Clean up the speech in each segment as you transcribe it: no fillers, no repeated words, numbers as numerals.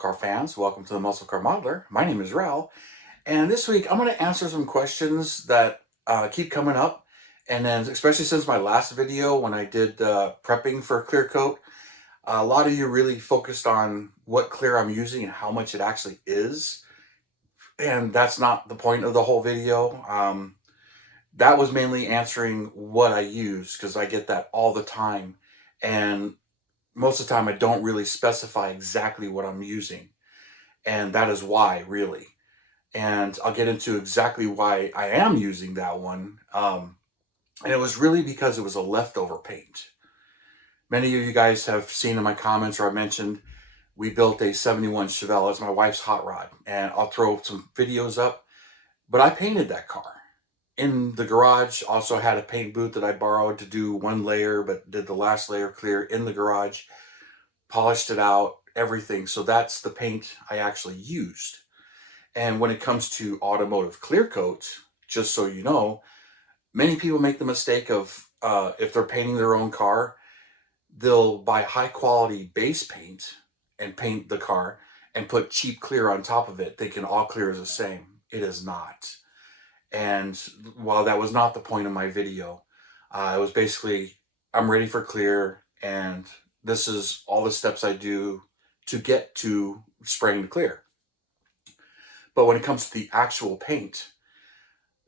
car fans? Welcome to the Muscle Car Modeler. My name is Raul, and this week I'm going to answer some questions that keep coming up. And then, especially since my last video when I did prepping for clear coat, a lot of you really focused on what clear I'm using and how much it actually is. And that's not the point of the whole video. That was mainly answering what I use because I get that all the time. And most of the time, I don't really specify exactly what I'm using. And that is why, really. And I'll get into exactly why I am using that one. And it was really because it was a leftover paint. Many of you guys have seen in my comments, or I mentioned, we built a 71 Chevelle. It's my wife's hot rod. And I'll throw some videos up. But I painted that car. In the garage, also had a paint booth that I borrowed to do one layer, but did the last layer clear in the garage. Polished it out, everything. So that's the paint I actually used. And when it comes to automotive clear coat, just so you know, many people make the mistake of if they're painting their own car, they'll buy high quality base paint and paint the car and put cheap clear on top of it, thinking all clear is the same. It is not. And while that was not the point of my video, it was basically, I'm ready for clear, and this is all the steps I do to get to spraying the clear. But when it comes to the actual paint,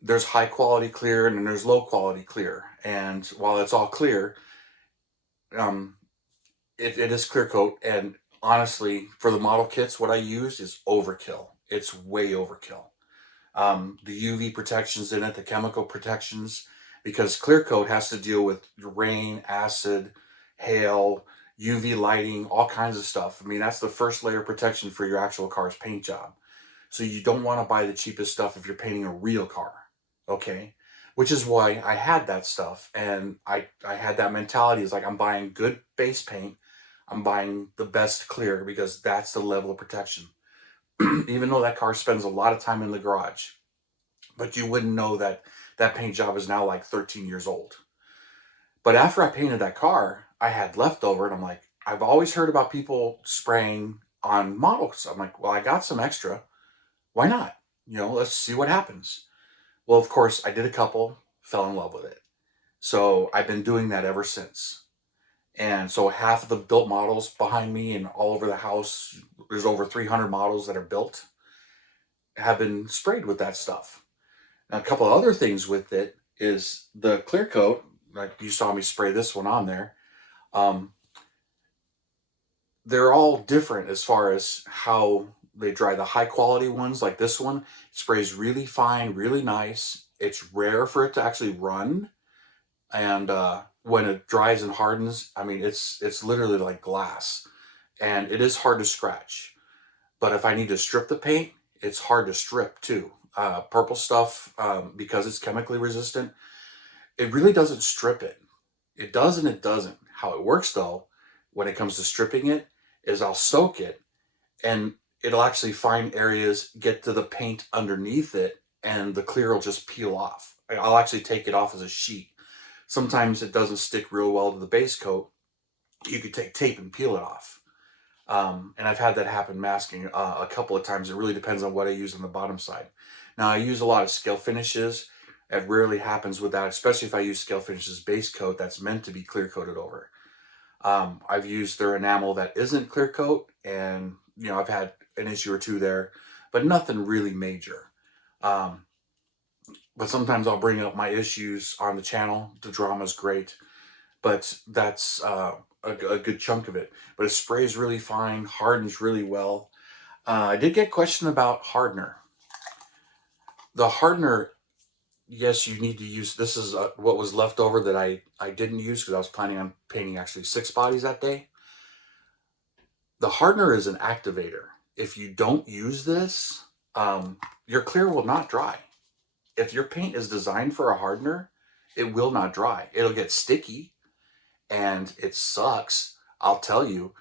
there's high quality clear and then there's low quality clear. And while it's all clear, it is clear coat. And honestly, for the model kits, what I use is overkill. It's way overkill. The UV protections in it, the chemical protections, because clear coat has to deal with rain, acid, hail, UV lighting, all kinds of stuff. I mean, that's the first layer of protection for your actual car's paint job. So you don't want to buy the cheapest stuff if you're painting a real car, okay? Which is why I had that stuff, and I had that mentality. It's like, I'm buying good base paint, I'm buying the best clear, because that's the level of protection. Even though that car spends a lot of time in the garage, but you wouldn't know that that paint job is now like 13 years old. But after I painted that car, I had leftover, and I'm like, I've always heard about people spraying on models. I'm like, well, I got some extra. Why not? Let's see what happens. Well, of course, I did a couple, fell in love with it. So I've been doing that ever since. And so half of the built models behind me and all over the house, there's over 300 models that are built, have been sprayed with that stuff. Now, a couple of other things with it is the clear coat, like you saw me spray this one on there. They're all different as far as how they dry. The high quality ones, like this one, sprays really fine, really nice. It's rare for it to actually run. And when it dries and hardens, I mean, it's literally like glass. And it is hard to scratch. But if I need to strip the paint, it's hard to strip too. Purple stuff, because it's chemically resistant, it really doesn't strip it. It does and it doesn't. How it works though, when it comes to stripping it, is I'll soak it and it'll actually find areas, get to the paint underneath it, and the clear will just peel off. I'll actually take it off as a sheet. Sometimes it doesn't stick real well to the base coat. You could take tape and peel it off. And I've had that happen masking a couple of times. It really depends on what I use on the bottom side. Now, I use a lot of scale finishes. It rarely happens with that, especially if I use scale finishes base coat that's meant to be clear coated over. I've used their enamel that isn't clear coat, and I've had an issue or two there, but nothing really major. But sometimes I'll bring up my issues on the channel. The drama's great, but that's a good chunk of it. But it sprays really fine, hardens really well. I did get questioned about hardener. The hardener, yes, you need to use, this is what was left over that I didn't use because I was planning on painting actually 6 bodies that day. The hardener is an activator. If you don't use this, your clear will not dry. If your paint is designed for a hardener, it will not dry. It'll get sticky, and it sucks. I'll tell you,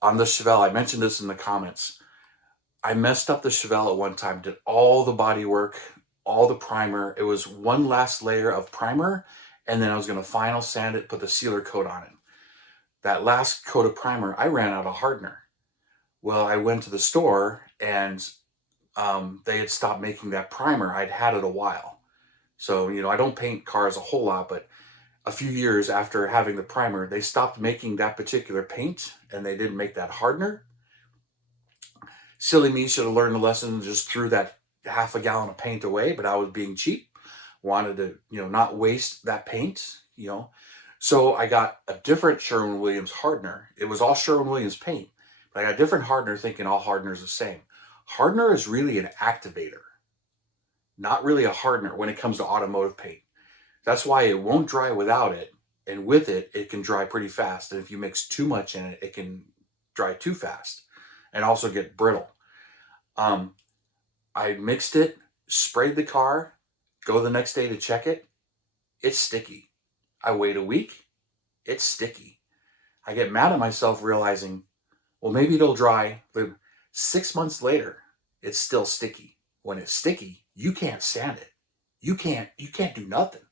on the Chevelle, I mentioned this in the comments, I messed up the Chevelle at one time, did all the body work, all the primer. It was one last layer of primer, and then I was going to final sand it, put the sealer coat on it. That last coat of primer, I ran out of hardener. Well, I went to the store and they had stopped making that primer. I'd had it a while. So, I don't paint cars a whole lot, but a few years after having the primer, they stopped making that particular paint and they didn't make that hardener. Silly me, should have learned the lesson and just threw that half a gallon of paint away, but I was being cheap. Wanted to, not waste that paint. So I got a different Sherwin-Williams hardener. It was all Sherwin-Williams paint, but I got a different hardener thinking all hardeners the same. Hardener is really an activator, not really a hardener when it comes to automotive paint. That's why it won't dry without it. And with it, it can dry pretty fast. And if you mix too much in it, it can dry too fast and also get brittle. Um, I mixed it, sprayed the car, go the next day to check it. It's sticky. I wait a week. It's sticky. I get mad at myself realizing, well, maybe it'll dry. But 6 months later, it's still sticky. When it's sticky, you can't sand it. You can't do nothing.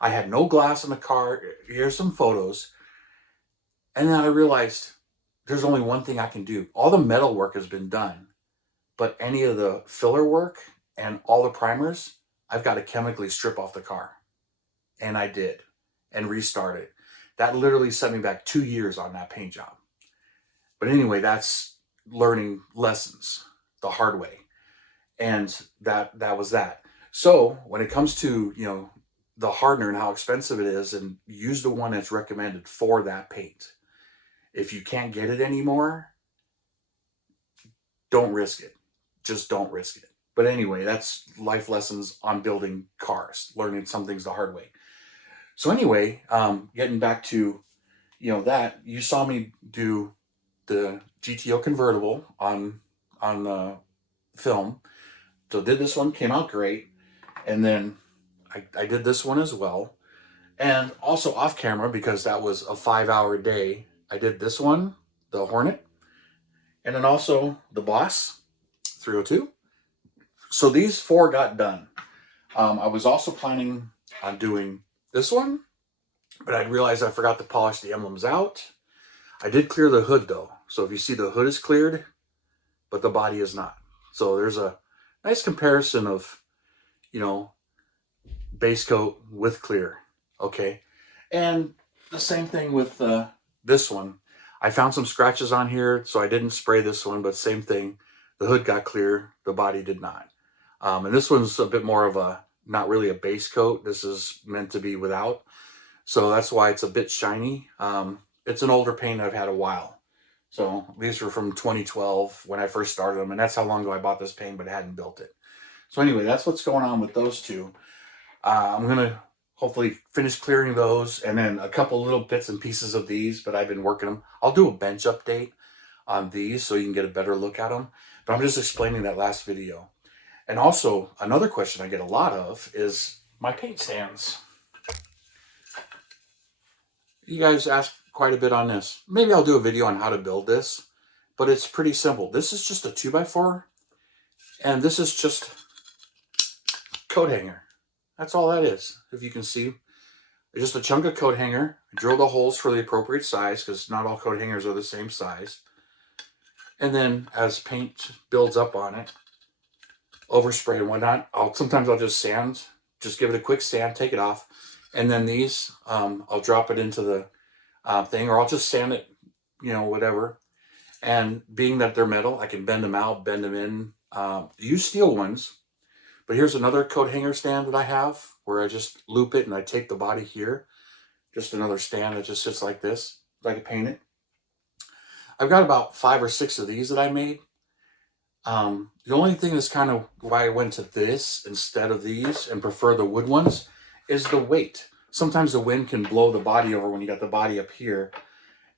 I had no glass in the car. Here's some photos. And then I realized there's only one thing I can do. All the metal work has been done, but any of the filler work and all the primers, I've got to chemically strip off the car. And I did, and restarted. That literally set me back 2 years on that paint job. But anyway, that's learning lessons the hard way. And that was that. So when it comes to, the hardener and how expensive it is, and use the one that's recommended for that paint. If you can't get it anymore, don't risk it. Just don't risk it. But anyway, that's life lessons on building cars, learning some things the hard way. So anyway, getting back to, that you saw me do the GTO convertible on film. So did this one, came out great. And then I did this one as well. And also off camera, because that was a 5-hour day, I did this one, the Hornet, and then also the Boss 302. So these 4 got done. I was also planning on doing this one, but I realized I forgot to polish the emblems out. I did clear the hood though. So if you see, the hood is cleared, but the body is not. So there's a nice comparison of, base coat with clear. Okay. And the same thing with this one. I found some scratches on here, so I didn't spray this one, but same thing. The hood got clear, the body did not. And this one's a bit more of not really a base coat. This is meant to be without. So that's why it's a bit shiny. It's an older paint I've had a while. So these were from 2012 when I first started them, and that's how long ago I bought this paint, but hadn't built it. So anyway, that's what's going on with those two. I'm going to hopefully finish clearing those, and then a couple little bits and pieces of these, but I've been working them. I'll do a bench update on these so you can get a better look at them. But I'm just explaining that last video. And also, another question I get a lot of is my paint stands. You guys ask quite a bit on this. Maybe I'll do a video on how to build this, but it's pretty simple. This is just a 2x4, and this is just coat hanger. That's all that is. If you can see, it's just a chunk of coat hanger. I drill the holes for the appropriate size, because not all coat hangers are the same size. And then as paint builds up on it, overspray and whatnot, sometimes I'll just sand, just give it a quick sand, take it off. And then these, I'll drop it into the thing, or I'll just sand it, whatever. And being that they're metal, I can bend them out, bend them in. Use steel ones. But here's another coat hanger stand that I have, where I just loop it and I take the body here. Just another stand that just sits like this, so I can paint it. I've got about 5 or 6 of these that I made. The only thing that's kind of why I went to this instead of these and prefer the wood ones is the weight. Sometimes the wind can blow the body over when you got the body up here.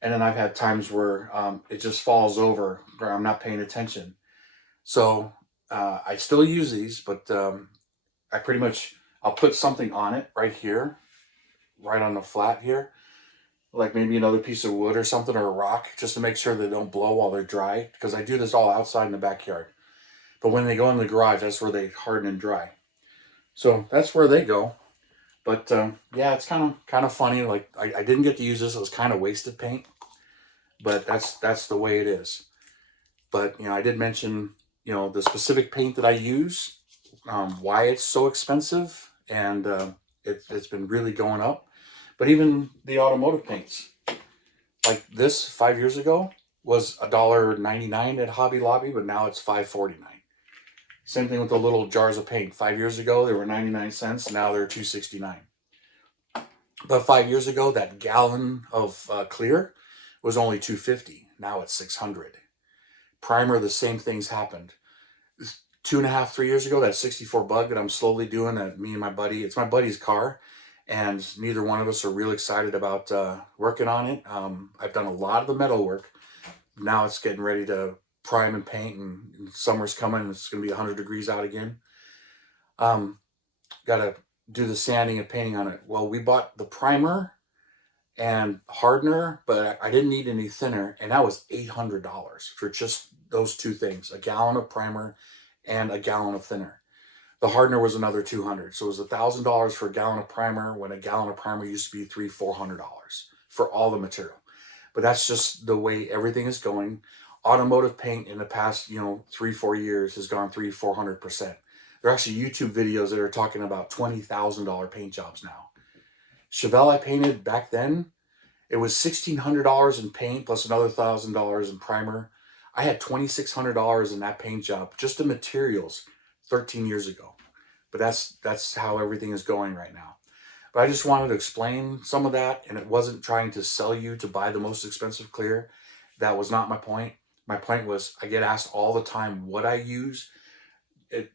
And then I've had times where it just falls over, where I'm not paying attention. So I still use these, but I pretty much, I'll put something on it right here, right on the flat here, like maybe another piece of wood or something, or a rock, just to make sure they don't blow while they're dry, because I do this all outside in the backyard. But when they go in the garage, that's where they harden and dry. So that's where they go. But yeah, it's kind of funny. Like I didn't get to use this; it was kind of wasted paint. But that's the way it is. But, I did mention, the specific paint that I use, why it's so expensive, and it's been really going up. But even the automotive paints, like this 5 years ago was $1.99 at Hobby Lobby, but now it's $5.49. Same thing with the little jars of paint. 5 years ago, they were 99 cents. Now they're $2.69. But 5 years ago, that gallon of clear was only $2.50. Now it's $600. Primer, the same things happened. 2.5, 3 years ago, that 64 bug that I'm slowly doing, that me and my buddy, it's my buddy's car, and neither one of us are real excited about working on it. I've done a lot of the metal work. Now it's getting ready to prime and paint, and summer's coming, and it's going to be 100 degrees out again. Got to do the sanding and painting on it. Well, we bought the primer and hardener, but I didn't need any thinner, and that was $800 for just those two things: a gallon of primer and a gallon of thinner. The hardener was another $200, so it was $1,000 for a gallon of primer, when a gallon of primer used to be $400 for all the material. But that's just the way everything is going. Automotive paint in the past, 3-4 years has gone 300-400%. There are actually YouTube videos that are talking about $20,000 paint jobs now. Chevelle I painted back then, it was $1,600 in paint plus another $1,000 in primer. I had $2,600 in that paint job, just the materials, 13 years ago. But that's how everything is going right now. But I just wanted to explain some of that, and it wasn't trying to sell you to buy the most expensive clear. That was not my point. My point was, I get asked all the time what I use.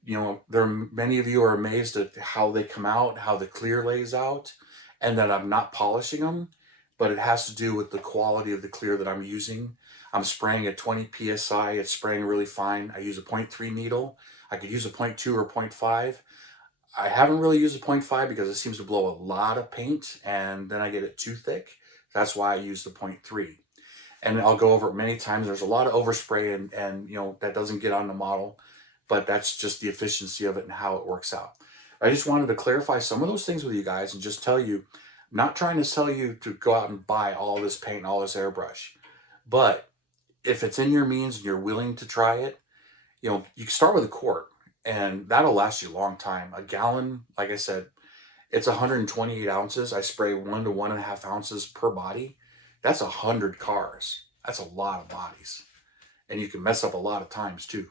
Many of you are amazed at how they come out, how the clear lays out, and that I'm not polishing them, but it has to do with the quality of the clear that I'm using. I'm spraying at 20 psi. It's spraying really fine. I use a 0.3 needle. I could use a 0.2 or 0.5. I haven't really used a 0.5 because it seems to blow a lot of paint, and then I get it too thick. That's why I use the 0.3. And I'll go over it many times. There's a lot of overspray, and that doesn't get on the model, but that's just the efficiency of it and how it works out. I just wanted to clarify some of those things with you guys and just tell you, I'm not trying to sell you to go out and buy all this paint and all this airbrush. But if it's in your means and you're willing to try it, you can start with a quart, and that'll last you a long time. A gallon, like I said, it's 128 ounces. I spray 1 to 1.5 ounces per body. That's 100 cars. That's a lot of bodies. And you can mess up a lot of times too.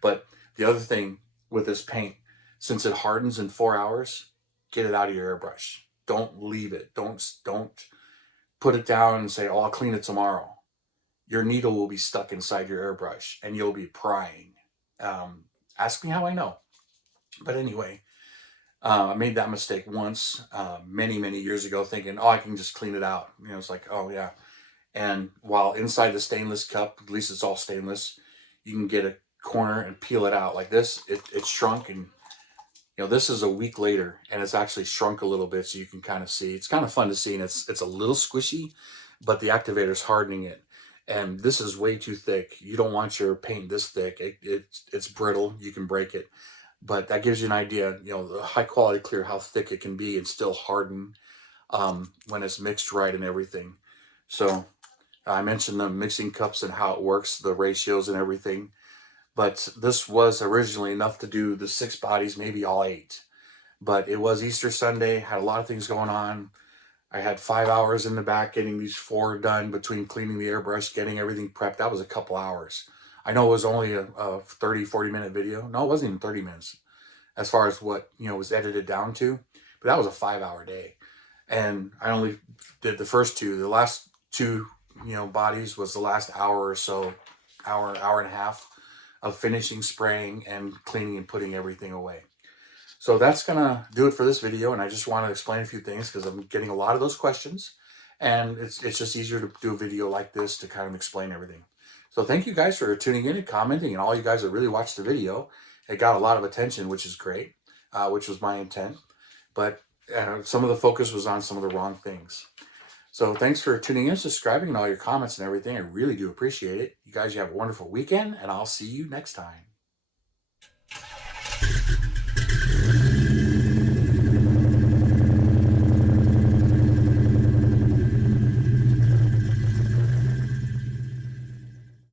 But the other thing with this paint, since it hardens in 4 hours, get it out of your airbrush. Don't leave it. Don't put it down and say, oh, I'll clean it tomorrow. Your needle will be stuck inside your airbrush and you'll be prying. Ask me how I know. But anyway, I made that mistake once, many, many years ago, thinking, oh, I can just clean it out. It's like, oh yeah. And while inside the stainless cup, at least it's all stainless, you can get a corner and peel it out like this. It's shrunk, and this is a week later, and it's actually shrunk a little bit, so you can kind of see. It's kind of fun to see, and it's a little squishy, but the activator's hardening it. And this is way too thick. You don't want your paint this thick. It's brittle. You can break it. But that gives you an idea, the high quality clear, how thick it can be and still harden when it's mixed right and everything. So I mentioned the mixing cups and how it works, the ratios and everything. But this was originally enough to do the 6 bodies, maybe all 8. But it was Easter Sunday, had a lot of things going on. I had 5 hours in the back getting these 4 done, between cleaning the airbrush, getting everything prepped. That was a couple hours. I know it was only a 30-40 minute video. No, it wasn't even 30 minutes as far as what was edited down to. But that was a 5-hour day. And I only did the first 2. The last 2 bodies was the last hour or so, hour and a half of finishing, spraying, and cleaning and putting everything away. So that's gonna do it for this video, and I just want to explain a few things because I'm getting a lot of those questions, and it's just easier to do a video like this to kind of explain everything. So thank you guys for tuning in and commenting, and all you guys that really watched the video. It got a lot of attention, which is great, which was my intent, but some of the focus was on some of the wrong things. So thanks for tuning in, subscribing, and all your comments and everything. I really do appreciate it. You guys, you have a wonderful weekend, and I'll see you next time.